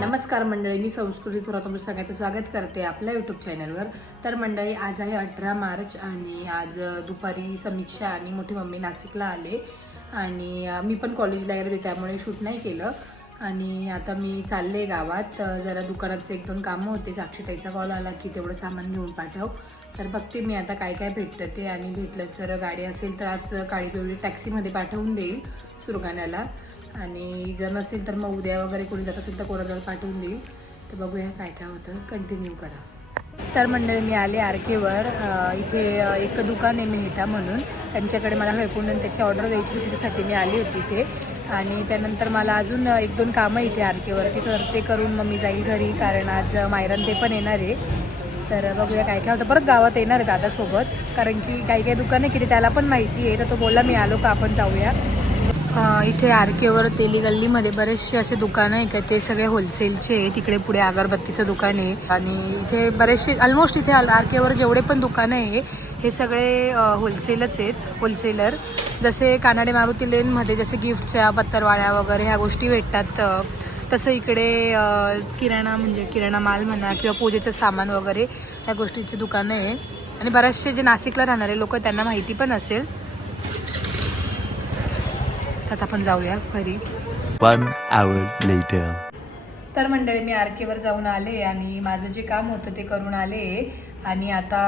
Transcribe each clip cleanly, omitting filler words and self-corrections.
नमस्कार मंडळी, मी संस्कृती थोरात तुमचं सगळ्यांचं स्वागत करते आपल्या यूट्यूब चॅनलवर. तर मंडळी, आज आहे 18 मार्च आणि आज दुपारी समीक्षा आणि मोठी मम्मी नाशिकला आले आणि मी पण कॉलेजला गेले होते, त्यामुळे शूट नाही केलं. आणि आता मी चालले गावात, जरा दुकानाचे 1-2 कामं होते. साक्षीताईचा कॉल आला की तेवढं सामान घेऊन पाठव. तर बघते मी आता काय काय भेटतं ते, आणि भेटलं तर गाडी असेल तर आज काळी पिवळी टॅक्सीमध्ये पाठवून देईल सुरगाण्याला, आणि जर नसेल तर मग उद्या वगैरे कोणी जात असेल तर कोणाला पाठवून देईल. तर बघूया काय काय होतं, कंटिन्यू करा. तर मंडळी, मी आले आरकेवर. इथे एक दुकान आहे मिनिटा म्हणून, त्यांच्याकडे मला हेडफोन त्याची ऑर्डर द्यायची होती, त्याच्यासाठी मी आली होती इथे. आणि त्यानंतर मला अजून 1-2 कामं इथे आरकेवरती, तर ते करून मग मी जाईल घरी, कारण आज मायरन ते पण येणार आहे. तर बघूया काय काय होतं. परत गावात येणार आहे दादासोबत, कारण की काही काही दुकानं किती त्याला पण माहिती आहे. तर तो बोलला मी आलो का आपण जाऊया. इथे आरकेवर तेली गल्लीमध्ये बरेचसे असे दुकानं आहे का, ते सगळे होलसेलचे आहे. तिकडे पुढे अगरबत्तीचं दुकान आहे, आणि इथे बरेचसे ऑलमोस्ट इथे आरकेवर जेवढे पण दुकानं आहे हे सगळे होलसेलच आहेत, होलसेलर. जसे कानाडे मारुती लेनमध्ये जसे गिफ्टच्या पत्तरवाळ्या वगैरे ह्या गोष्टी भेटतात, तसं इकडे किराणा, म्हणजे किराणा माल म्हणा किंवा पूजेचं सामान वगैरे ह्या गोष्टीची दुकानं आहे. आणि बरेचसे जे नाशिकला राहणारे लोक त्यांना माहिती पण असेल. आता आपण जाऊया घरी. 1 hour later. तर मंडळी, मी आरकेवर जाऊन आले आणि माझं जे काम होतं ते करून आले. आणि आता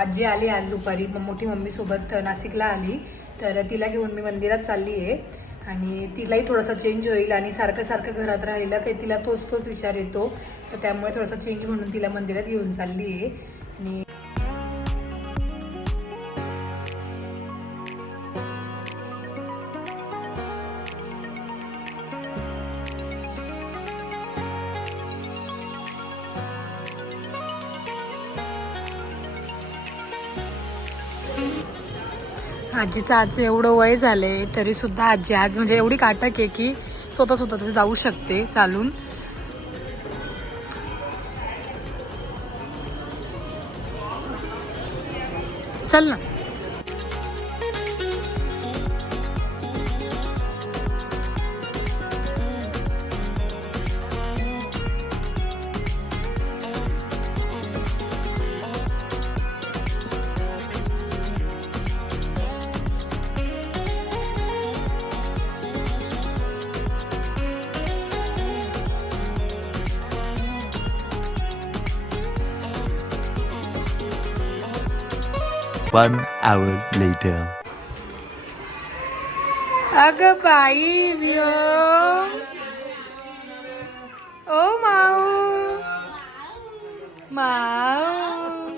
आजी आली आज दुपारी, मोठी मम्मी सोबत नाशिकला आली, तर तिला घेऊन मी मंदिरात चालली आहे. आणि तिलाही थोडासा चेंज होईल, आणि सारखं सारखं घरात राहिलं काही तिला तोच विचार येतो, तर त्यामुळे थोडासा चेंज म्हणून तिला मंदिरात घेऊन चालली आहे. आणि आजीचं आज एवढं वय झालंय तरी सुद्धा आजी आज म्हणजे एवढी काटक आहे की स्वतः जाऊ शकते चालून. चल ना. One hour later. अगं बाई व्यो, ओ माऊ माऊ,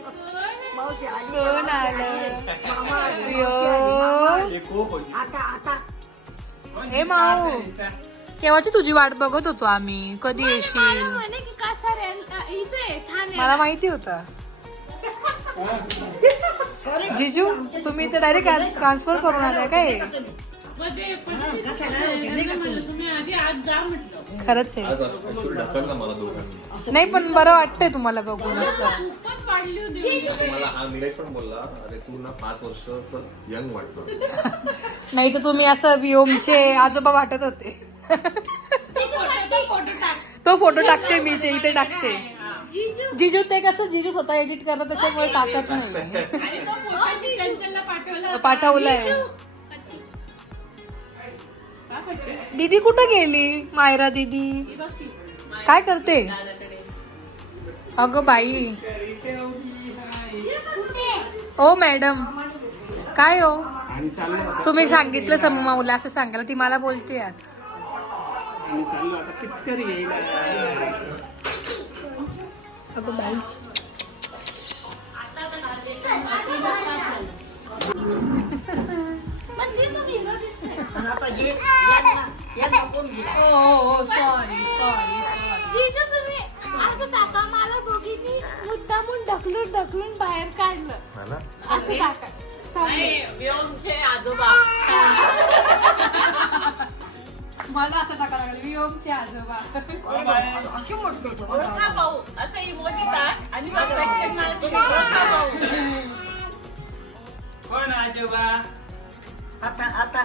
कोण आलं व्यो? हे माऊ, केव्हाची तुझी वाट बघत होतो आम्ही, कधी येशील. मला माहिती होतं. जिजू, तुम्ही इथे डायरेक्ट ट्रान्सफर करून आलाय काय? खरंच आहे. नाही पण बरं वाटतंय तुम्हाला बघून असं. नाही तर तुम्ही असं व्योमचे आजोबा वाटत होते. तो फोटो टाकते मी, ते इथे टाकते. जिजू ते कसं, जिजू स्वतः एडिट करतात त्याच्यामुळे टाकत नाही. पाठवलंय. दीदी कुठं गेली? मायरा दीदी काय करते? अगं बाई, ओ मॅडम काय हो, तुम्ही सांगितलं समूला असं सांगायला, ती मला बोलते आता. अगं बाई, असं मला दोघींनी मुद्दामून ढकलून बाहेर काढलं. असं आजोबा मला असं टाका लागलं, वियोमचे आजोबा. असं इमोजी टाक आणि मग सेक्शन मला कोण आजोबा? आता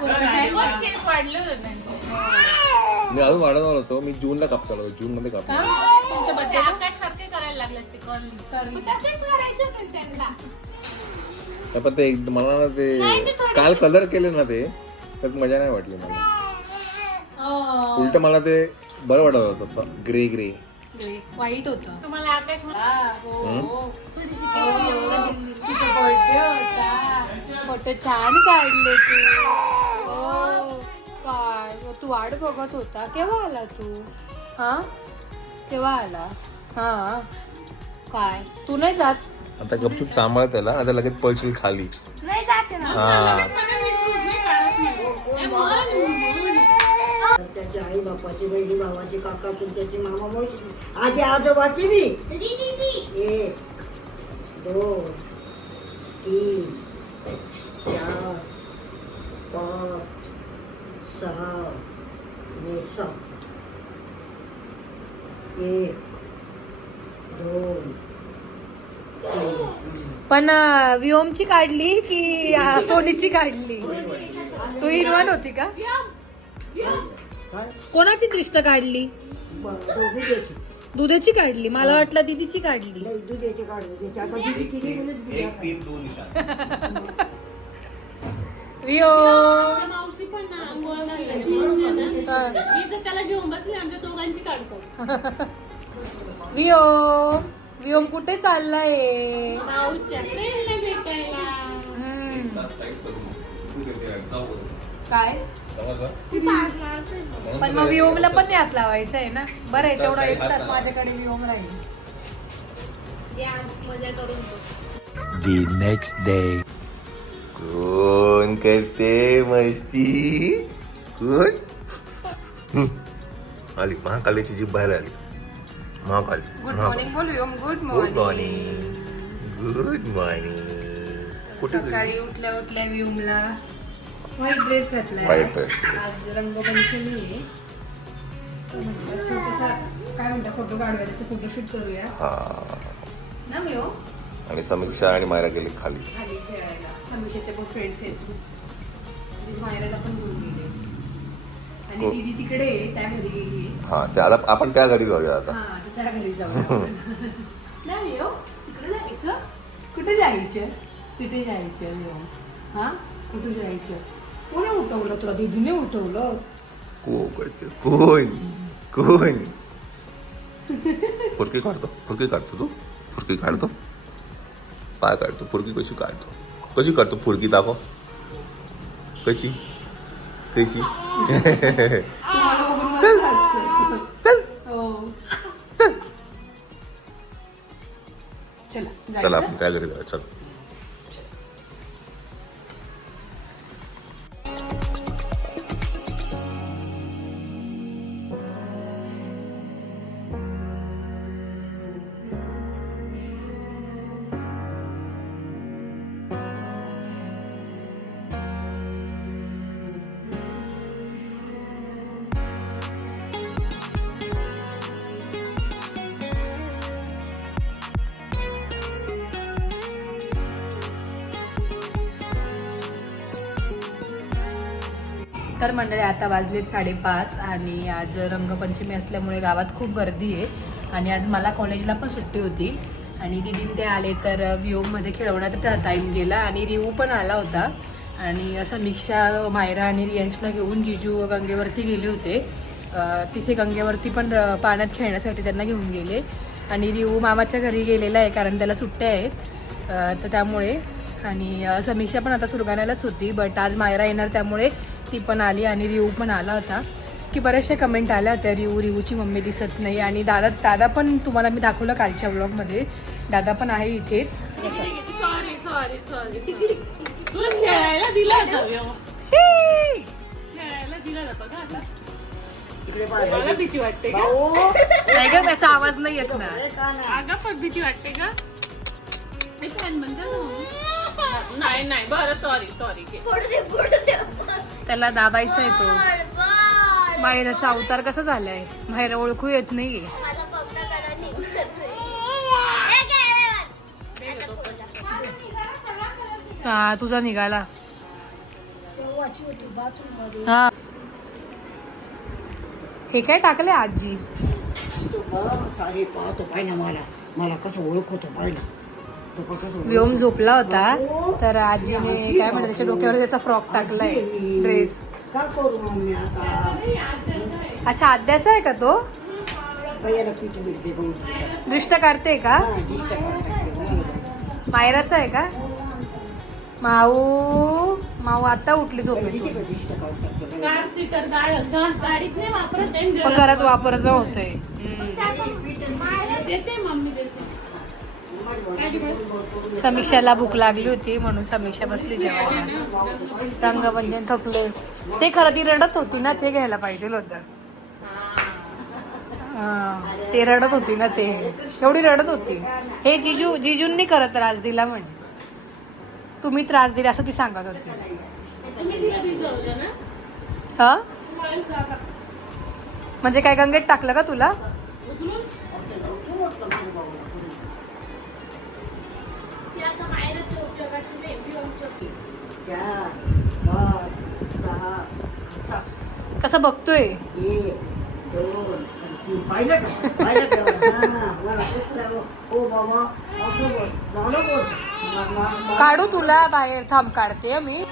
केस वाढले होते त्यांचे. मी अजून वाढवणार होतो. मी जूनला कापतो, जून मध्ये कापतो. तुमच्या बर्थडे आकाश सारखे करायला लागले असते कर्ली. तसेच करायचे होते त्यांना. पण ते मला ना ते काल कलर केले ना ते त्यात मजा नाही वाटली मला. उलट मला ते बरं वाटत होतं तसं ग्रे ग्रे. वाईट होतं. तुम्हाला आकाश थोडीशी तिचा बर्थडे होता. फोटो छान काढले तू. हो. काय तू वाट बघत होता. केव्हा आला तू? हा केव्हा आला? हा काय तू नाही जात? आता गपचूप सांभाळ त्याला, आता लगेच पळशील खाली. नाही जाते ना. हा त्याची आई बापाची बहिणी भावाची काका चुलत्याची मामा मोठी आजी आजोबाची बी 1 2 3 4 5 6 आणि 7 1 2 3 पण व्योमची काढली की सोनीची काढली? तू हिरवण होती का? कोणाची दृष्ट काढली? दुधाची दुधाची काढली. मला वाटलं दीदीची काढली. नाही दुधाची काढली त्याची आता दिदी किती व्योम मावशी पण ना अंघोळ घालते. मी जर त्याला घेऊन बसले आमच्या दोघांची काढतो. व्योम व्योम कुठे चाललाय? माऊच्या फ्रेंडला भेटायला. काय पण मग व्योमला पण नाही हात लावायचं आहे ना. बरं आहे तेवढा 1 तास माझ्याकडे व्योम राहील. मजा करून बघ. The next day. कोण करते मस्ती? कोण? आली महाकालीची जीभ बाहेर आली. महाकाली. गुड मॉर्निंग बोल Vyom. Good good morning. Morning. Good morning. कुठे सकाळी उठल्या उठल्या व्योमला व्हाईट ड्रेस घातलाय. White dress. आज रंगपंचमी आहे. तर म्हटलं छोटासा काय म्हणता फोटो काढूया, त्याचा फोटोशूट करूया हा. ना व्योम. आणि समीक्षा आणि मायरा गेली खाली. खाली खेळायला. समीक्षाचे पण फ्रेंड्स आहेत. आणि मायराला पण घेऊन गेले. आणि हो. दीदी तिकडे आहे, त्या घरी गेली. हा ते आता आपण त्या घरी जाऊया आता. हा तर त्या घरी जाऊ नाही व्योम. तिकडे जायचं. कुठे जायचं? कुठे जायचं व्योम? हा कुठे जायचं? कोणी उठवलं तुला? दीदीने उठवलं. कोण कोण कोण फुरकी काढतो? फुरकी काढतो तू? फुरकी काढतो? काय काढतो? फुरकी कशी काढतो? कशी काढतो फुरकी? दाखव कशी कशी. तुम्हाला बघून मस्त वाटतं. चल हो चल चला चला जायचं? आपण काय घरी जाऊया. चल. तर मंडळी आता वाजलेत 5:30 आणि आज रंगपंचमी असल्यामुळे गावात खूप गर्दी आहे. आणि आज मला कॉलेजला पण सुट्टी होती आणि दीदीन ते आले तर व्योममध्ये खेळवण्यात टाईम गेला. आणि रिऊ पण आला होता. आणि समीक्षा मायरा आणि रियांशला घेऊन जिजू गंगेवरती गेले होते. तिथे गंगेवरती पण पाण्यात खेळण्यासाठी त्यांना घेऊन गेले. आणि रिऊ मामाच्या घरी गेलेला आहे कारण त्याला सुट्ट्या आहेत. तर त्यामुळे आणि समीक्षा पण आता सुरगाण्यालाच होती. बट आज मायरा येणार त्यामुळे ती पण आली आणि रिऊ पण आला होता. की बऱ्याचशा कमेंट आल्या होत्या रिऊची मम्मी दिसत नाही. आणि दादा पण तुम्हाला मी दाखवलं कालच्या व्लॉगमध्ये. दादा पण आहे इथेच. Sorry sorry sorry. तुला खेळायला दिला होता व्योम. शी! खेळायला दिला होता का आता? इकडे मला भीती वाटते का? नाही ग त्याचा आवाज नाही येत ना. अगं पण भीती वाटते का? एक फॅन बंद कर ना. नाही नाही बरं सॉरी सॉरी. त्याला दाबायचा आहे तो. मायराचा अवतार कसा झालाय? मायरा ओळखू येत नाहीये. हा तुझा निघाला. हा हे काय टाकले आजी? तो बघ हे पाहतो पाहिजे मला कसं ओळखतो पाहिजे तो बघ कसं ओळखतो. व्योम झोपला होता तर आजीने काय म्हणतात त्याच्या डोक्यावर त्याचा फ्रॉक टाकलाय ड्रेस. का करू मम्मी आता अच्छा आद्याचा आहे का तो? पहिल्याला पीठ मिळते बघू दृष्ट काढते का? दिसत काढतात मायराचा आहे का? माऊ माऊ आता उठली झोपेतून. दिसत काढतात कार सीटर गाडीत नाही वापरत आहे ना पण जरा. घरात वापरत होतंय. देते मम्मी देते. समीक्षाला भूक लागली होती म्हणून समीक्षा बसली जेवायला. रंगबंधन थकले. ते खरं ती रडत होती ना ते घ्यायला पाहिजे होतं. ते रडत होती ना ते एवढी रडत होती. हे जिजूंनी खरं त्रास दिला म्हणे. तुम्ही त्रास दिला असं ती सांगत होती. तुम्ही तिला भिजवलं ना? हा म्हणजे काय गंगेत टाकलं का तुला? उचलून? ती आता मायराच्या उपयोगाची नाही, व्योमच्या. 4, 5, 6, 7 कसं बघतोय? 1, 2, 3 पाहिलं का? पाहिलं का? हा, मला कसं हो बाबा असं बोल. मला बोल. काढू तुला बाहेर? थांब काढते मी.